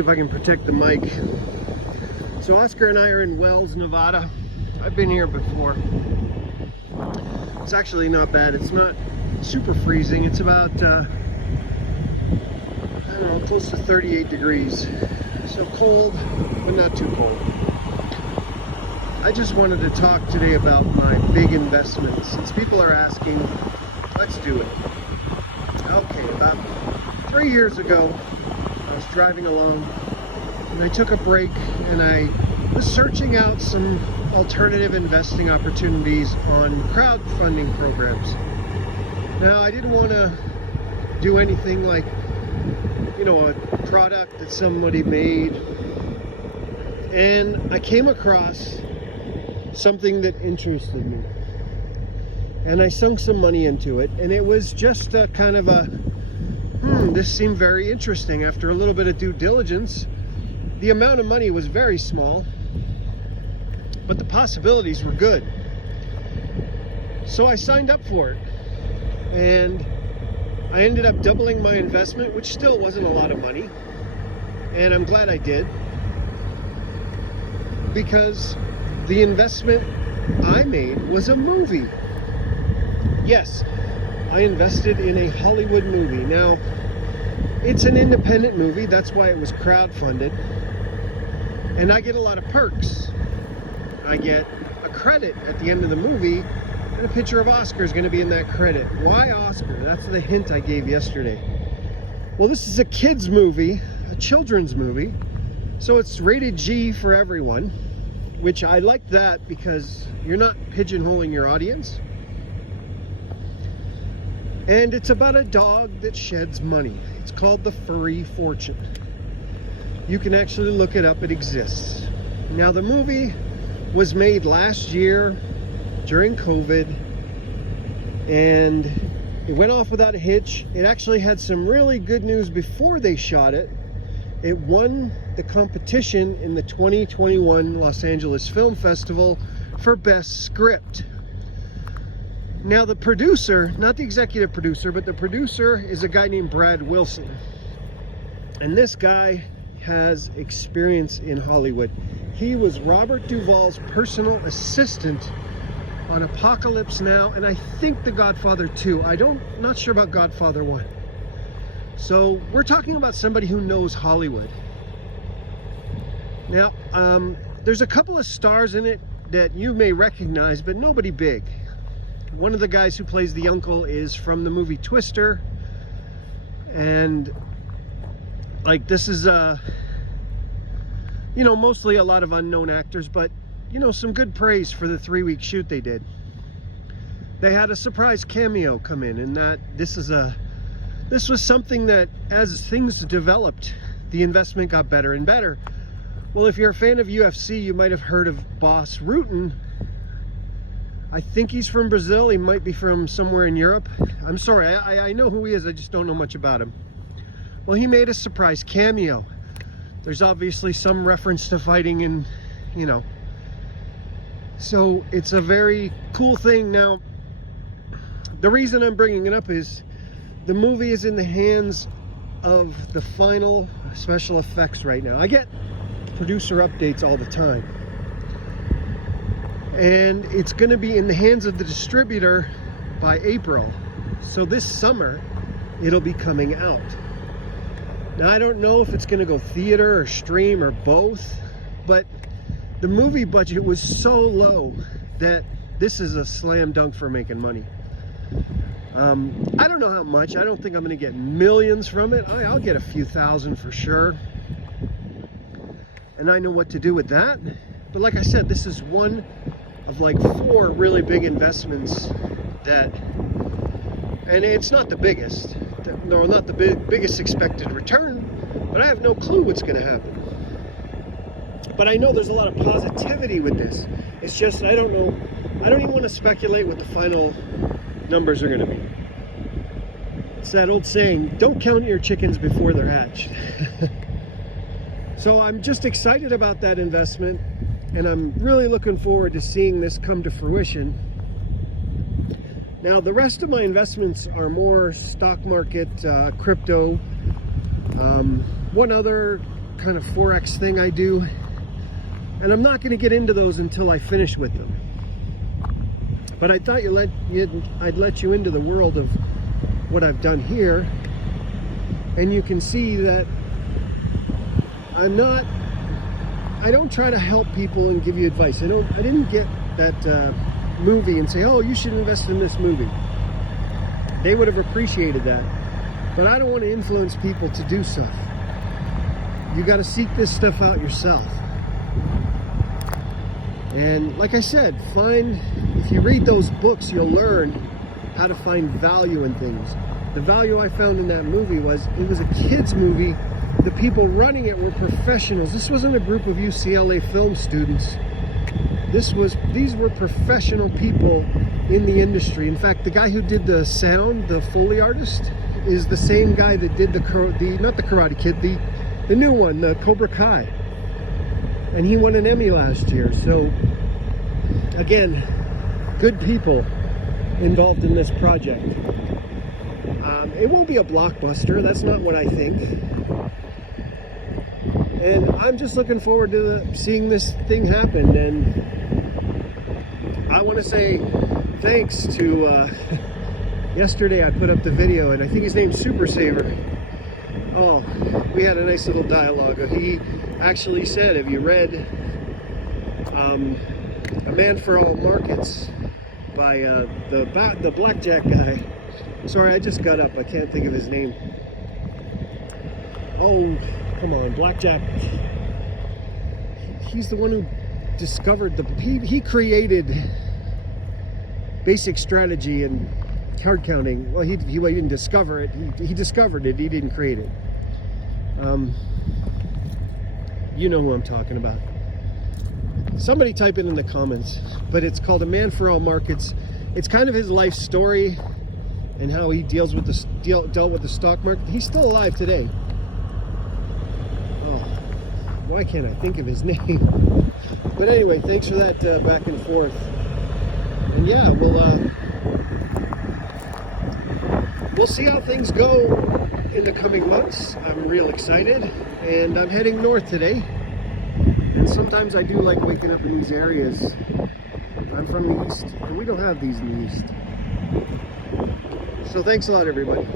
see if I can protect the mic. So Oscar and I are in Wells, Nevada. I've been here before. It's actually not bad. It's not super freezing. It's about, I don't know, close to 38 degrees. So cold, but not too cold. I just wanted to talk today about my big investments. Since people are asking, let's do it. Okay, about 3 years ago, I was driving along and I took a break and I was searching out some alternative investing opportunities on crowdfunding programs. Now, I didn't want to do anything like, you know, a product that somebody made. And I came across something that interested me. And I sunk some money into it. And it was just a kind of a, this seemed very interesting. After a little bit of due diligence, the amount of money was very small, but the possibilities were good. So I signed up for it. And I ended up doubling my investment, which still wasn't a lot of money. And I'm glad I did, because the investment I made was a movie. Yes, I invested in a Hollywood movie. Now, it's an independent movie, that's why it was crowdfunded. And I get a lot of perks. I get a credit at the end of the movie, and a picture of Oscar is going to be in that credit. Why Oscar? That's the hint I gave yesterday. Well, this is a kids movie, a children's movie, so it's rated G for everyone, which I like that because you're not pigeonholing your audience. And it's about a dog that sheds money. It's called The Furry Fortune. You can actually look it up, it exists. Now, the movie was made last year during COVID, and it went off without a hitch. It actually had some really good news before they shot it. It won the competition in the 2021 Los Angeles Film Festival for Best Script. Now, the producer, not the executive producer, but the producer is a guy named Brad Wilson. And this guy has experience in Hollywood. He was Robert Duvall's personal assistant on Apocalypse Now, and I think The Godfather 2. Not sure about Godfather 1. So we're talking about somebody who knows Hollywood. Now, there's a couple of stars in it that you may recognize, but nobody big. One of the guys who plays the uncle is from the movie Twister, and like, this is you know, mostly a lot of unknown actors, but you know, some good praise for the 3-week shoot they did. They had a surprise cameo come in, and that this was something that, as things developed, the investment got better and better. Well, if you're a fan of UFC, you might have heard of Boss Rutten. I think he's from Brazil. He might be from somewhere in Europe. I'm sorry, I know who he is, I just don't know much about him. Well, he made a surprise cameo. There's obviously some reference to fighting, and you know, so it's a very cool thing. Now, the reason I'm bringing it up is the movie is in the hands of the final special effects right now. I get producer updates all the time, and it's going to be in the hands of the distributor by April. So this summer it'll be coming out. Now, I don't know if it's going to go theater or stream or both, but the movie budget was so low that this is a slam dunk for making money. I don't know how much. I don't think I'm going to get millions from it. I'll get a few thousand for sure. And I know what to do with that. But like I said, this is one of like 4 really big investments that, and it's not the biggest. No, not the biggest expected return, but I have no clue what's going to happen. But I know there's a lot of positivity with this. It's just, I don't know. I don't even want to speculate what the final numbers are going to be. It's that old saying, don't count your chickens before they're hatched. So I'm just excited about that investment, and I'm really looking forward to seeing this come to fruition. Now, the rest of my investments are more stock market, crypto, one other kind of Forex thing I do. And I'm not going to get into those until I finish with them. But I thought I'd let you into the world of what I've done here. And you can see that I don't try to help people and give you advice. I didn't get that movie and say, oh, you should invest in this movie. They would have appreciated that. But I don't want to influence people to do stuff. You got to seek this stuff out yourself. And like I said, if you read those books, you'll learn how to find value in things. The value I found in that movie was, it was a kids movie. The people running it were professionals. This wasn't a group of UCLA film students. These were professional people in the industry. In fact, the guy who did the sound, the Foley artist, is the same guy that did not the Karate Kid, the new one, the Cobra Kai. And he won an Emmy last year. So again, good people involved in this project. It won't be a blockbuster. That's not what I think. And I'm just looking forward to seeing this thing happen. And I want to say thanks to, yesterday I put up the video, and I think his name's Super Saver. Oh, we had a nice little dialogue. He actually said, have you read A Man for All Markets by the blackjack guy? Sorry, I just got up. I can't think of his name. Oh, come on, blackjack. He's the one who discovered he created basic strategy and card counting. Well, he didn't discover it. He discovered it. He didn't create it. You know who I'm talking about. Somebody type it in the comments. But it's called A Man for All Markets. It's kind of his life story and how he dealt with the stock market. He's still alive today. Oh, why can't I think of his name? But anyway, thanks for that back and forth. And yeah, we'll see how things go in the coming months. I'm real excited, and I'm heading north today. And sometimes I do like waking up in these areas. I'm from the east, and we don't have these in the east. So thanks a lot, everybody.